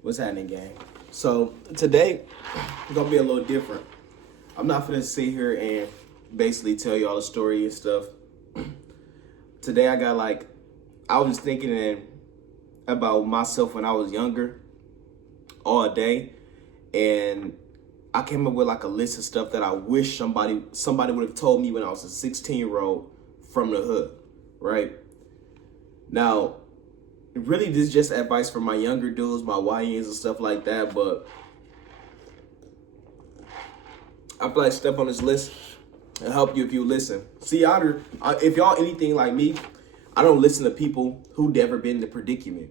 What's happening, gang? So today it's gonna be a little different. I'm not gonna sit here and basically tell you all the story and stuff. Today I was just thinking about myself when I was younger all day, and I came up with like a list of stuff that I wish somebody would have told me when I was a 16-year-old from the hood, right? Now, really, this is just advice for my younger dudes, my YNs and stuff like that. But I feel like step on this list and help you if you listen. See, if y'all anything like me, I don't listen to people who never been in the predicament.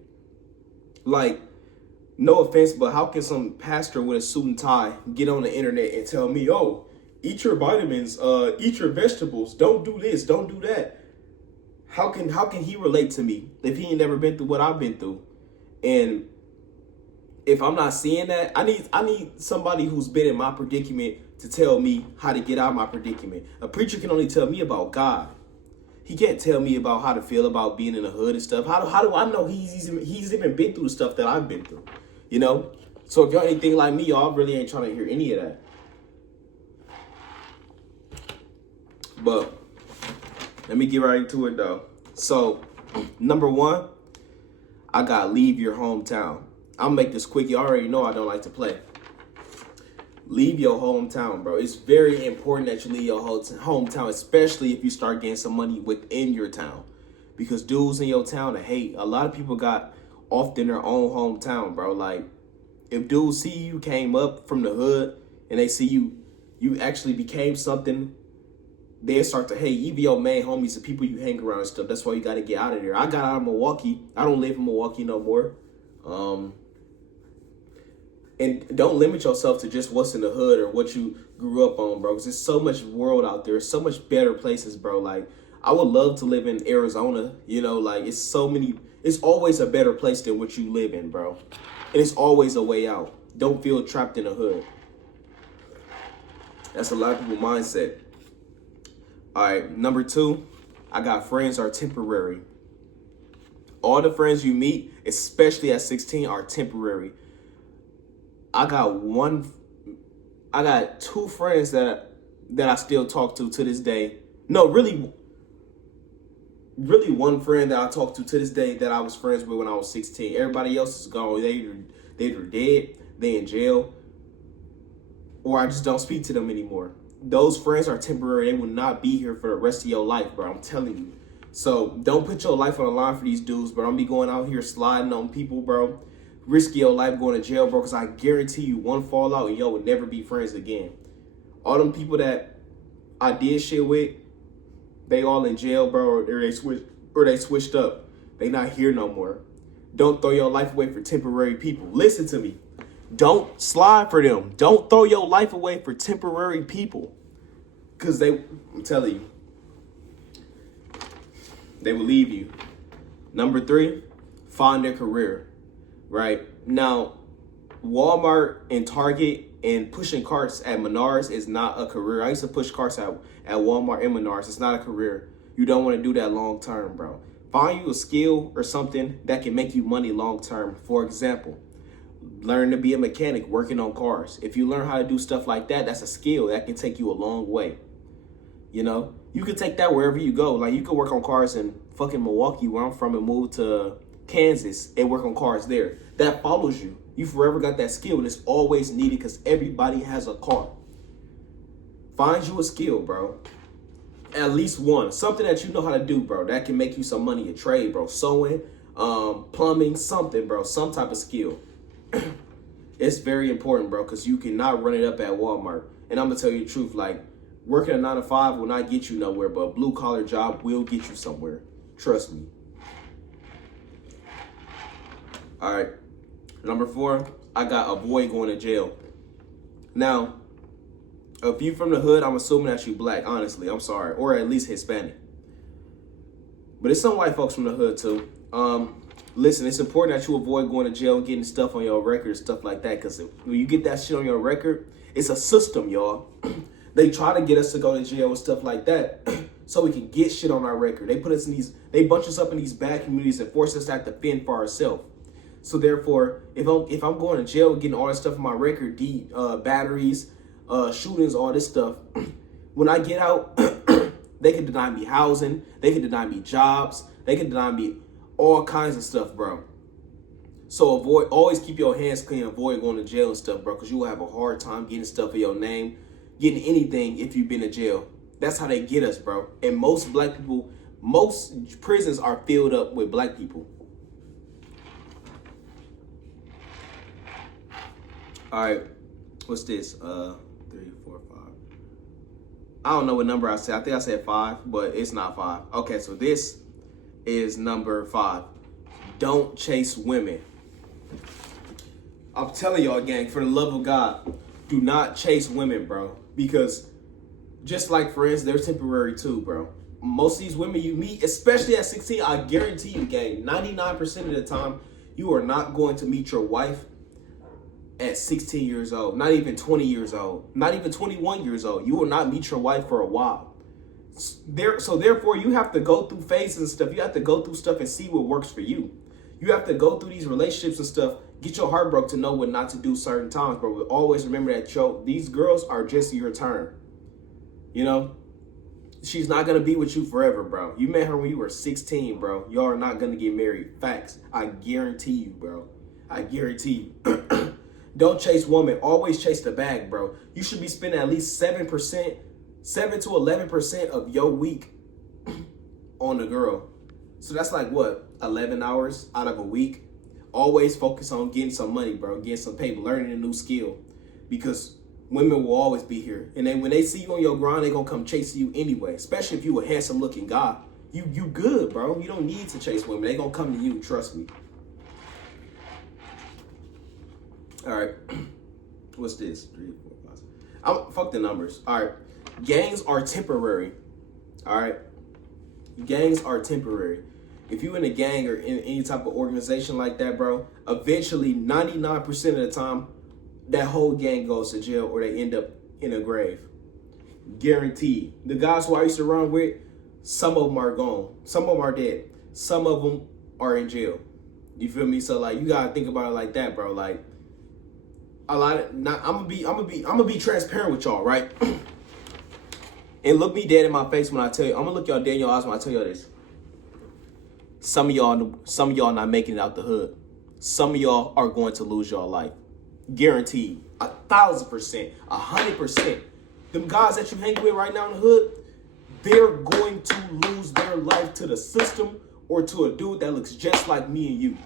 Like, no offense, but how can some pastor with a suit and tie get on the internet and tell me, "Oh, eat your vitamins, eat your vegetables, don't do this, don't do that"? How can he relate to me if he ain't never been through what I've been through? And if I'm not seeing that, I need somebody who's been in my predicament to tell me how to get out of my predicament. A preacher can only tell me about God. He can't tell me about how to feel about being in the hood and stuff. How do I know he's even been through the stuff that I've been through? You know? So if y'all anything like me, y'all really ain't trying to hear any of that. But let me get right into it though. So, number one, I gotta leave your hometown. I'll make this quick. You already know I don't like to play. Leave your hometown, bro. It's very important that you leave your hometown, especially if you start getting some money within your town. Because dudes in your town that hate, a lot of people got off in their own hometown, bro. Like, if dudes see you came up from the hood and they see you actually became something, they start to hate. Even your main homies, the people you hang around and stuff. That's why you got to get out of there. I got out of Milwaukee. I don't live in Milwaukee no more. And don't limit yourself to just what's in the hood or what you grew up on, bro. Because there's so much world out there. So much better places, bro. Like, I would love to live in Arizona. You know, like, it's always a better place than what you live in, bro. And it's always a way out. Don't feel trapped in the hood. That's a lot of people's mindset. All right, number two, I got friends are temporary. All the friends you meet, especially at 16, are temporary. I got two friends that I still talk to this day. No, really one friend that I talk to this day that I was friends with when I was 16. Everybody else is gone. They either dead, they in jail, or I just don't speak to them anymore. Those friends are temporary. They will not be here for the rest of your life, bro. I'm telling you. So don't put your life on the line for these dudes, bro. Don't be going out here sliding on people, bro. Risking your life going to jail, bro, because I guarantee you one fallout and y'all would never be friends again. All them people that I did shit with, they all in jail, bro, or they switched up. They not here no more. Don't throw your life away for temporary people. Listen to me. Don't slide for them. Don't throw your life away for temporary people. Because I'm telling you, they will leave you. Number three, find their career. Right? Now, Walmart and Target and pushing carts at Menards is not a career. I used to push carts at Walmart and Menards. It's not a career. You don't want to do that long term, bro. Find you a skill or something that can make you money long term. For example, learn to be a mechanic working on cars. If you learn how to do stuff like that, that's a skill that can take you a long way. You know, you can take that wherever you go. Like, you can work on cars in fucking Milwaukee, where I'm from, and move to Kansas and work on cars there. That follows you. You forever got that skill, and it's always needed because everybody has a car. Find you a skill, bro. At least one. Something that you know how to do, bro. That can make you some money, a trade, bro. Sewing, plumbing, something, bro. Some type of skill. It's very important, bro, because you cannot run it up at Walmart. And I'm going to tell you the truth. Like, working a 9 to 5 will not get you nowhere, but a blue-collar job will get you somewhere. Trust me. All right. Number 4, I got avoid going to jail. Now, if you from the hood, I'm assuming that you black, honestly. I'm sorry. Or at least Hispanic. But it's some white folks from the hood, too. Listen, it's important that you avoid going to jail and getting stuff on your record and stuff like that. Because when you get that shit on your record, it's a system, y'all. They try to get us to go to jail and stuff like that so we can get shit on our record. They bunch us up in these bad communities and force us to have to fend for ourselves. So therefore, if I'm going to jail, getting all this stuff on my record, batteries, shootings, all this stuff, when I get out, they can deny me housing, they can deny me jobs, they can deny me all kinds of stuff, bro. So always keep your hands clean, avoid going to jail and stuff, bro, because you will have a hard time getting stuff in your name, getting anything if you've been to jail. That's how they get us, bro. And most black people, most prisons are filled up with black people. All right, what's this? 3, 4, 5. I don't know what number I said. I think I said 5, but it's not 5. Okay, so this is number 5. Don't chase women. I'm telling y'all, gang, for the love of God, do not chase women, bro. Because just like friends, they're temporary too, bro. Most of these women you meet, especially at 16, I guarantee you, gang, 99% of the time, you are not going to meet your wife at 16 years old, not even 20 years old, not even 21 years old. You will not meet your wife for a while. So therefore, you have to go through phases and stuff. You have to go through stuff and see what works for you. You have to go through these relationships and stuff, get your heart broke to know what not to do certain times, bro. But always remember that, these girls are just your turn. You know, she's not going to be with you forever, bro. You met her when you were 16, bro. Y'all are not going to get married. Facts. I guarantee you, bro. I guarantee you. Don't chase women. Always chase the bag, bro. You should be spending at least 7% to 11% of your week on a girl. So that's like what? 11 hours out of a week. Always focus on getting some money, bro. Getting some paper, learning a new skill. Because women will always be here. And then when they see you on your grind, they're going to come chasing you anyway. Especially if you a handsome looking guy. You good, bro. You don't need to chase women. They're going to come to you. Trust me. All right. What's this? 3, 4, 5. Fuck the numbers. All right. Gangs are temporary. All right. Gangs are temporary. If you in a gang or in any type of organization like that, bro, eventually 99% of the time, that whole gang goes to jail or they end up in a grave. Guaranteed. The guys who I used to run with, some of them are gone. Some of them are dead. Some of them are in jail. You feel me? So like, you gotta think about it like that, bro. Like, I'm gonna be transparent with y'all, right? And look me dead in my face when I tell you. I'm gonna look y'all dead in your eyes when I tell y'all this. Some of y'all not making it out the hood. Some of y'all are going to lose your life. Guaranteed. 1,000%, 100%. Them guys that you hang with right now in the hood, they're going to lose their life to the system or to a dude that looks just like me and you.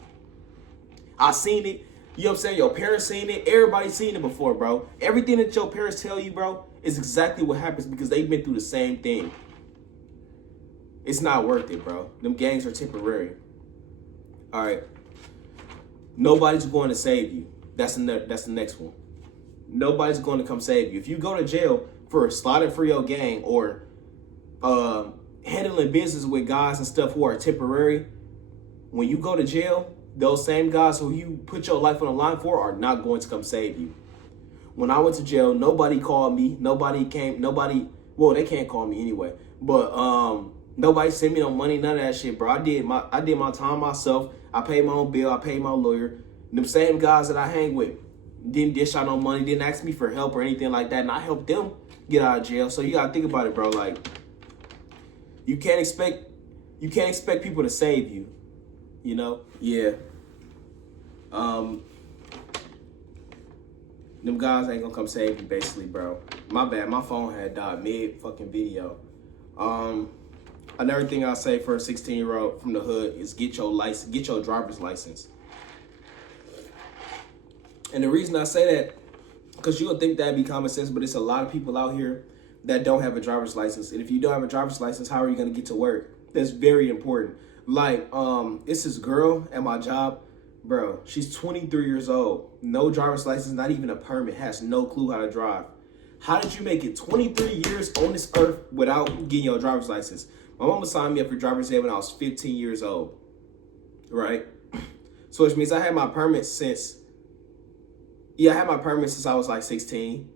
I seen it. You know what I'm saying? Your parents seen it. Everybody's seen it before, bro. Everything that your parents tell you, bro, is exactly what happens because they've been through the same thing. It's not worth it, bro. Them gangs are temporary. All right. Nobody's going to save you. That's the next one. Nobody's going to come save you. If you go to jail for sliding for your gang or handling business with guys and stuff who are temporary, when you go to jail, those same guys who you put your life on the line for are not going to come save you. When I went to jail, nobody called me. Well, they can't call me anyway. But nobody sent me no money, none of that shit, bro. I did my time myself. I paid my own bill. I paid my lawyer. Them same guys that I hang with didn't dish out no money, didn't ask me for help or anything like that. And I helped them get out of jail. So you gotta think about it, bro. Like, you can't expect people to save you. You know? Yeah. Them guys ain't gonna come save you, basically, bro. My bad. My phone had died mid fucking video. Another thing I'll say for a 16-year-old from the hood is get your driver's license. And the reason I say that, because you'll think that'd be common sense, but it's a lot of people out here that don't have a driver's license. And if you don't have a driver's license, how are you gonna get to work? That's very important. Like, it's this girl at my job, bro. She's 23 years old, no driver's license, not even a permit, has no clue how to drive. How did you make it 23 years on this earth without getting your driver's license? My mama signed me up for driver's ed when I was 15 years old, right? So which means I had my permit since I was like 16.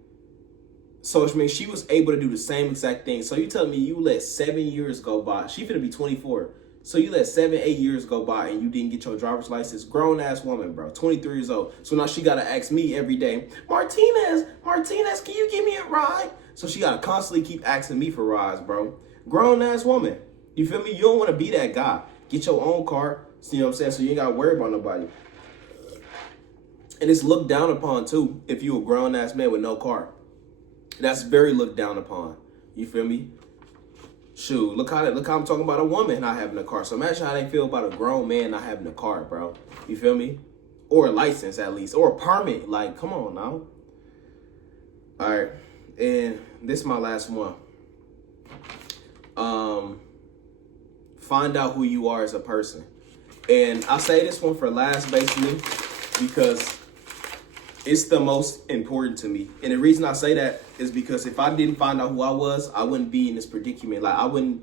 So which means she was able to do the same exact thing. So you tell me you let 7 years go by. She finna be 24. So you let 7, 8 years go by and you didn't get your driver's license. Grown ass woman, bro, 23 years old. So now she gotta ask me every day, Martinez, can you give me a ride? So she gotta constantly keep asking me for rides, bro. Grown ass woman. You feel me? You don't wanna be that guy. Get your own car, you know what I'm saying? So you ain't gotta worry about nobody. And it's looked down upon too if you a grown ass man with no car. That's very looked down upon. You feel me? Shoot, look how I'm talking about a woman not having a car. So imagine how they feel about a grown man not having a car, bro. You feel me? Or a license at least, or a permit. Like, come on now. All right, and this is my last one. Find out who you are as a person. And I say this one for last, basically, because it's the most important to me. And the reason I say that is because if I didn't find out who I was, I wouldn't be in this predicament. Like, who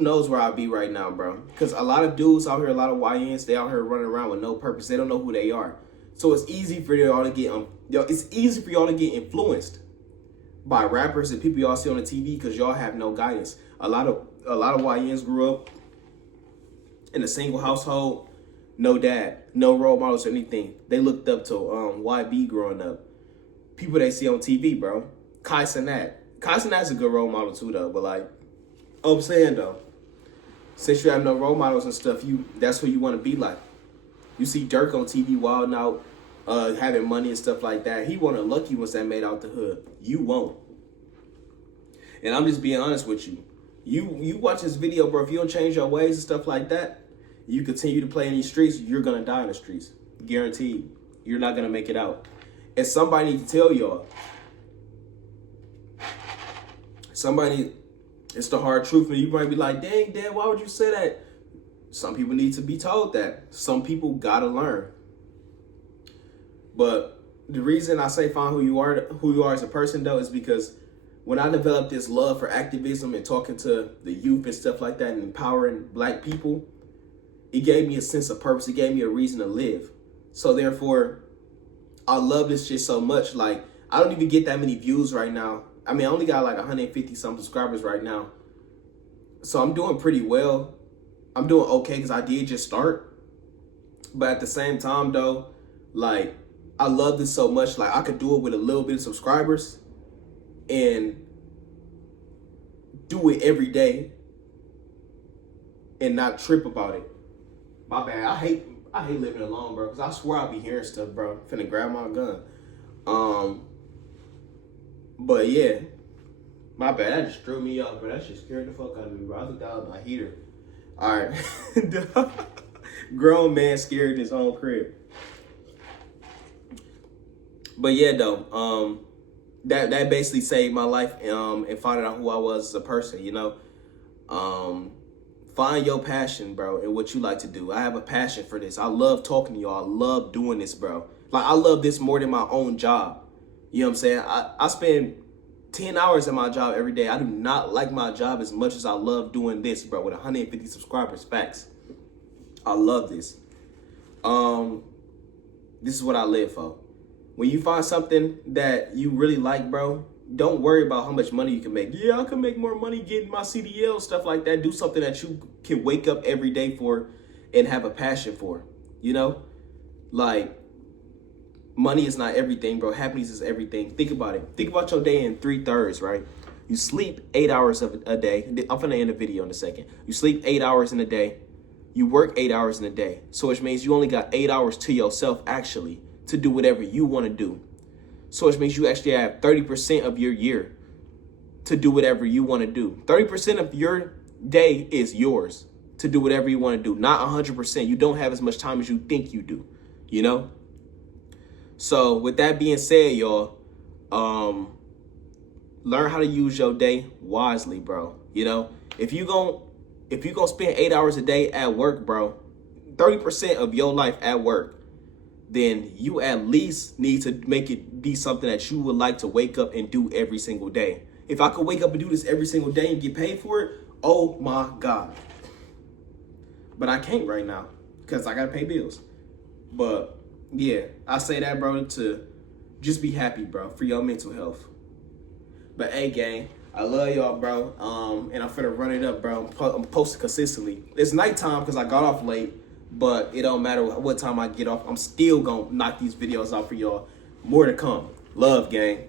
knows where I'd be right now, bro? Because a lot of dudes out here, a lot of YNs, they out here running around with no purpose. They don't know who they are. So it's easy for y'all to get influenced by rappers and people y'all see on the TV because y'all have no guidance. A lot of YNs grew up in a single household. No dad, no role models or anything. They looked up to YB growing up. People they see on TV, bro. Kai Cenat. Kai Cenat's a good role model too, though. But like, I'm saying though, since you have no role models and stuff, that's who you want to be like. You see Dirk on TV wilding out, having money and stuff like that. He wasn't lucky once that made out the hood. You won't. And I'm just being honest with you. You watch this video, bro. If you don't change your ways and stuff like that, you continue to play in these streets, you're going to die in the streets. Guaranteed. You're not going to make it out. And somebody needs to tell y'all. It's the hard truth. And you might be like, dang, Dad, why would you say that? Some people need to be told that. Some people got to learn. But the reason I say find who you are as a person, though, is because when I developed this love for activism and talking to the youth and stuff like that and empowering black people, it gave me a sense of purpose. It gave me a reason to live. So therefore, I love this shit so much. Like, I don't even get that many views right now. I mean, I only got like 150 some subscribers right now. So I'm doing pretty well. I'm doing okay because I did just start. But at the same time though, like, I love this so much. Like, I could do it with a little bit of subscribers and do it every day and not trip about it. My bad. I hate living alone, bro, because I swear I'll be hearing stuff, bro. Finna grab my gun. But yeah, my bad. That just threw me off, bro. That shit scared the fuck out of me, bro. I looked out of my heater. All right. Grown man scared in his own crib. But yeah, though, that basically saved my life and finding out who I was as a person, you know. Find your passion, bro, and what you like to do. I have a passion for this. I love talking to y'all. I love doing this, bro. Like, I love this more than my own job. You know what I'm saying? I spend 10 hours at my job every day. I do not like my job as much as I love doing this, bro, with 150 subscribers. Facts. I love this. This is what I live for. When you find something that you really like, bro, don't worry about how much money you can make. Yeah, I can make more money getting my CDL, stuff like that. Do something that you can wake up every day for and have a passion for, you know? Like, money is not everything, bro. Happiness is everything. Think about it. Think about your day in 3/3, right? You sleep 8 hours of a day. I'm finna end the video in a second. You sleep 8 hours in a day. You work 8 hours in a day. So which means you only got 8 hours to yourself, actually, to do whatever you want to do. So which means you actually have 30% of your year to do whatever you want to do. 30% of your day is yours to do whatever you want to do. Not 100%. You don't have as much time as you think you do, you know? So with that being said, y'all, learn how to use your day wisely, bro. You know, if you gonna spend 8 hours a day at work, bro, 30% of your life at work, then you at least need to make it be something that you would like to wake up and do every single day. If I could wake up and do this every single day and get paid for it, oh my God. But I can't right now because I gotta pay bills. But yeah, I say that, bro, to just be happy, bro, for your mental health. But hey, gang, I love y'all, bro. And I'm finna run it up, bro. I'm posting consistently. It's nighttime because I got off late, but it don't matter what time I get off. I'm still gonna knock these videos out for y'all. More to come. Love, gang.